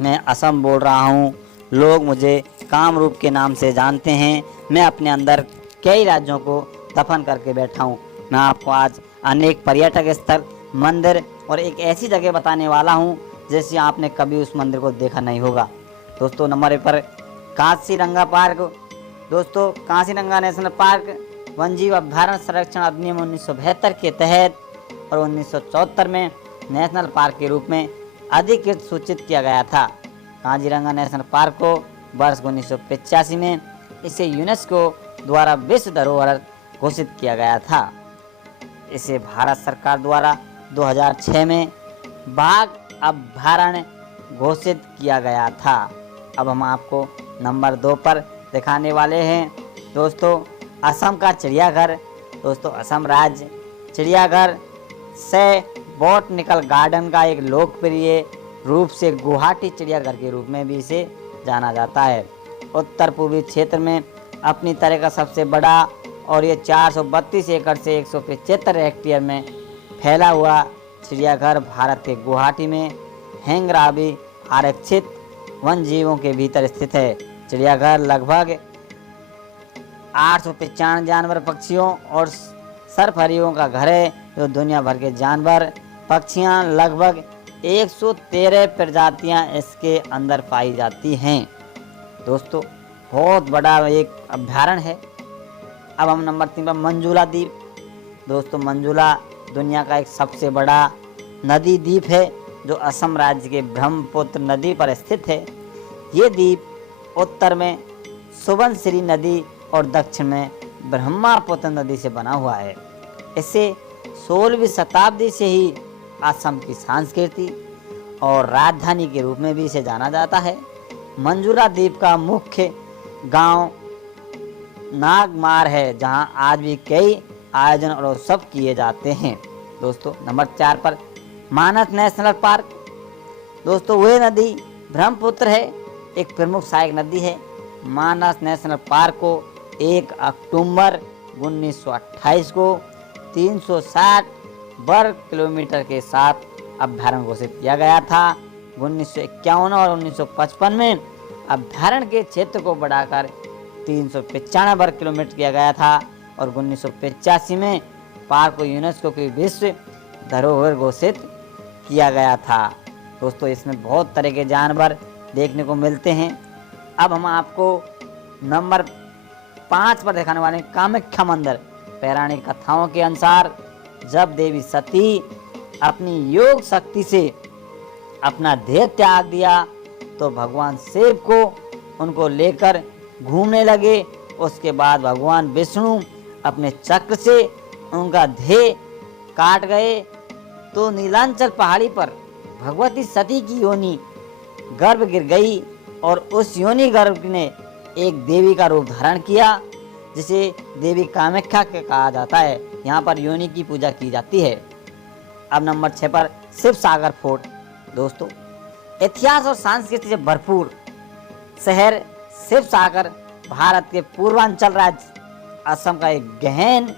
मैं असम बोल रहा हूँ। लोग मुझे कामरूप के नाम से जानते हैं। मैं अपने अंदर कई राज्यों को दफन करके बैठा हूँ। मैं आपको आज अनेक पर्यटक स्थल, मंदिर और एक ऐसी जगह बताने वाला हूँ जैसे आपने कभी उस मंदिर को देखा नहीं होगा। दोस्तों, नंबर 1 पर काजीरंगा पार्क। दोस्तों, काजीरंगा नेशनल पार्क वन्यजीव अभ्यारण्य संरक्षण अधिनियम 1972 के तहत और 1974 में नेशनल पार्क के रूप में अधिकृत सूचित किया गया था। काजीरंगा नेशनल पार्क को वर्ष 1985 में इसे यूनेस्को द्वारा विश्व धरोहर घोषित किया गया था। इसे भारत सरकार द्वारा 2006 में बाघ अभ्यारण्य घोषित किया गया था। अब हम आपको नंबर 2 पर दिखाने वाले हैं दोस्तों, असम का चिड़ियाघर। दोस्तों, असम राज्य चिड़ियाघर से बॉटनिकल गार्डन का एक लोकप्रिय रूप से गुवाहाटी चिड़ियाघर के रूप में भी इसे जाना जाता है। उत्तर पूर्वी क्षेत्र में अपनी तरह का सबसे बड़ा और ये 432 एकड़ से 175 हेक्टेयर में फैला हुआ चिड़ियाघर भारत के गुवाहाटी में हैंगराबी आरक्षित वन जीवों के भीतर स्थित है। चिड़ियाघर लगभग 895 जानवर, पक्षियों और सरफरियों का घर है, जो दुनिया भर के जानवर, पक्षियां, लगभग 113 प्रजातियां इसके अंदर पाई जाती हैं। दोस्तों, बहुत बड़ा एक अभ्यारण्य है। अब हम नंबर 3 पर मंजूला द्वीप। दोस्तों, मंजूला दुनिया का एक सबसे बड़ा नदी द्वीप है जो असम राज्य के ब्रह्मपुत्र नदी पर स्थित है। ये द्वीप उत्तर में सुबनसिरी नदी और दक्षिण में ब्रह्मपुत्र नदी से बना हुआ है। इसे 16वीं शताब्दी से ही असम की संस्कृति और राजधानी के रूप में भी इसे जाना जाता है। मंजूला द्वीप का मुख्य गांव नागमार है, जहां आज भी कई आयोजन और उत्सव किए जाते हैं। दोस्तों, नंबर 4 पर मानस नेशनल पार्क। दोस्तों, वह नदी ब्रह्मपुत्र है, एक प्रमुख सहायक नदी है। मानस नेशनल पार्क को 1 अक्टूबर 1928 को 360 वर्ग किलोमीटर के साथ अभ्यारण्य घोषित किया गया था। 1951 और 1955 में अभ्यारण्य के क्षेत्र को बढ़ाकर 395 वर्ग किलोमीटर किया गया था और 1985 में पार्क को यूनेस्को की विश्व धरोहर घोषित किया गया था। दोस्तों, इसमें बहुत तरह के जानवर देखने को मिलते हैं। अब हम आपको नंबर 5 पर दिखाने वाले हैं कामाख्या मंदिर। पौराणिक कथाओं के अनुसार जब देवी सती अपनी योग शक्ति से अपना देह त्याग दिया तो भगवान शिव को उनको लेकर घूमने लगे। उसके बाद भगवान विष्णु अपने चक्र से उनका देह काट गए तो नीलांचल पहाड़ी पर भगवती सती की योनि गर्भ गिर गई और उस योनि गर्भ ने एक देवी का रूप धारण किया, जिसे देवी कामाख्या कहा जाता है। यहाँ पर योनि की पूजा की जाती है। अब नंबर 6 पर शिव सागर फोर्ट। दोस्तों, इतिहास और संस्कृति से भरपूर शहर शिव सागर भारत के पूर्वांचल राज्य असम का एक गहन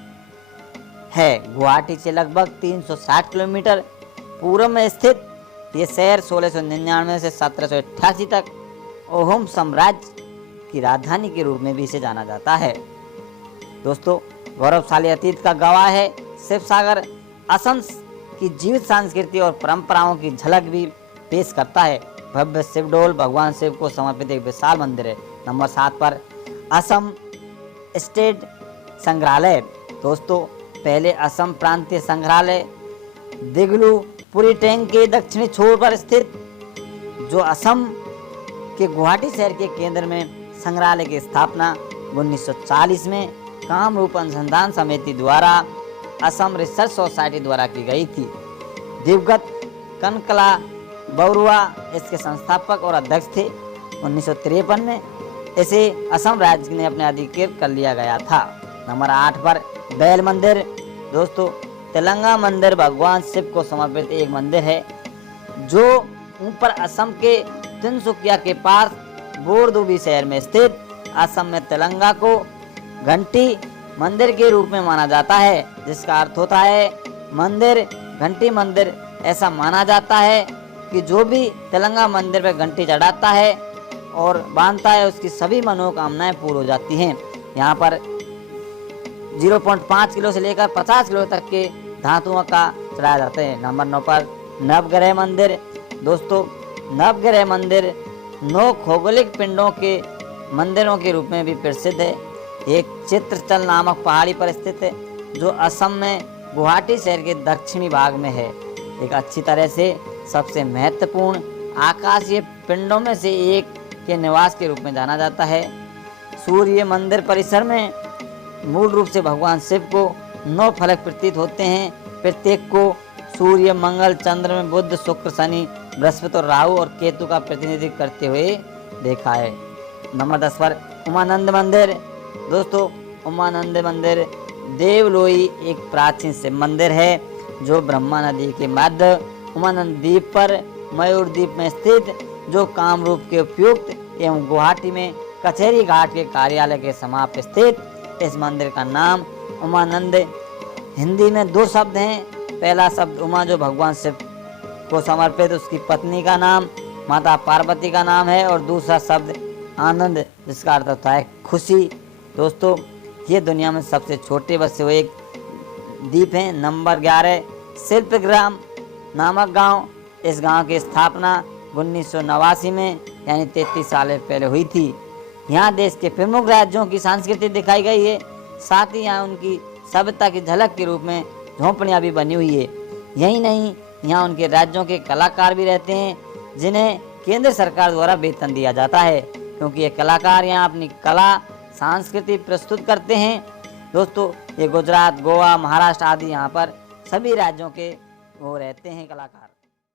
है। गुवाहाटी से लगभग 360 किलोमीटर पूर्व में स्थित ये शहर 1699 से 1788 तक अहोम साम्राज्य की राजधानी के रूप में भी इसे जाना जाता है। दोस्तों, गौरवशाली अतीत का गवाह है शिव सागर। असम की जीवित संस्कृति और परंपराओं की झलक भी पेश करता है। भव्य शिवडोल भगवान शिव को समर्पित एक विशाल मंदिर है। नंबर 7 पर असम स्टेट संग्रहालय। दोस्तों, पहले असम प्रांतीय संग्रहालय दिगलू पुरीटेंग के दक्षिणी छोर पर स्थित, जो असम के गुवाहाटी शहर के केंद्र में संग्रहालय की स्थापना 1940 में कामरूप अनुसंधान समिति द्वारा असम रिसर्च सोसाइटी द्वारा की गई थी। दिवंगत कनकला बरुआ इसके संस्थापक और अध्यक्ष थे। 1953 में इसे असम राज्य ने अपने अधिकृत कर लिया गया था। नंबर 8 पर बैल मंदिर। दोस्तों, तेलंगा मंदिर भगवान शिव को समर्पित एक मंदिर है जो ऊपर असम के तिनसुकिया के पास बोरदुबी शहर में स्थित। असम में तेलंगा को घंटी मंदिर के रूप में माना जाता है, जिसका अर्थ होता है मंदिर, घंटी मंदिर। ऐसा माना जाता है कि क्योंकि जो भी तेलंगा मंदिर पर घंटी चढ़ाता है और बांधता है उसकी सभी मनोकामनाएं पूर्ण हो जाती हैं। यहाँ पर 0.5 किलो से लेकर 50 किलो तक के धातुओं का चढ़ाया जाता है। नंबर 9 पर नवग्रह मंदिर। दोस्तों, नवग्रह मंदिर 9 खगोलिक पिंडों के मंदिरों के रूप में भी प्रसिद्ध है। एक चित्रचल नामक पहाड़ी पर स्थित है जो असम में गुवाहाटी शहर के दक्षिणी भाग में है। एक अच्छी तरह से सबसे महत्वपूर्ण आकाशीय पिंडों में से एक के निवास के रूप में जाना जाता है। सूर्य मंदिर परिसर में मूल रूप से भगवान शिव को 9 फलक प्रतीत होते हैं। प्रत्येक को सूर्य, मंगल, चंद्र में बुध, शुक्र, शनि, बृहस्पति और राहु और केतु का प्रतिनिधित्व करते हुए देखा है। नंबर 10 पर उमानंद मंदिर। दोस्तों, उमानंद मंदिर देवलोई एक प्राचीन शिव मंदिर है जो ब्रह्मा नदी के मध्य उमानंद द्वीप पर मयूर द्वीप में स्थित, जो कामरूप के उपयुक्त एवं गुवाहाटी में कचहरी घाट के कार्यालय के समाप्त स्थित इस मंदिर का नाम उमानंद। हिंदी में 2 शब्द हैं। पहला शब्द उमा जो भगवान शिव को समर्पित उसकी पत्नी का नाम माता पार्वती का नाम है, और दूसरा शब्द आनंद जिसका अर्थ होता है खुशी। दोस्तों, ये दुनिया में सबसे छोटे बसे हुए एक द्वीप हैं। नंबर 11 शिल्पग्राम नामक गांव। इस गांव की स्थापना 1989 में यानी 33 साल पहले हुई थी। यहाँ देश के प्रमुख राज्यों की संस्कृति दिखाई गई है। साथ ही यहाँ उनकी सभ्यता की झलक के रूप में झोंपड़ियाँ भी बनी हुई है। यही नहीं, यहाँ उनके राज्यों के कलाकार भी रहते हैं जिन्हें केंद्र सरकार द्वारा वेतन दिया जाता है, क्योंकि ये कलाकार यहाँ अपनी कला संस्कृति प्रस्तुत करते हैं। दोस्तों, ये गुजरात, गोवा, महाराष्ट्र आदि यहाँ पर सभी राज्यों के वो रहते हैं कलाकार।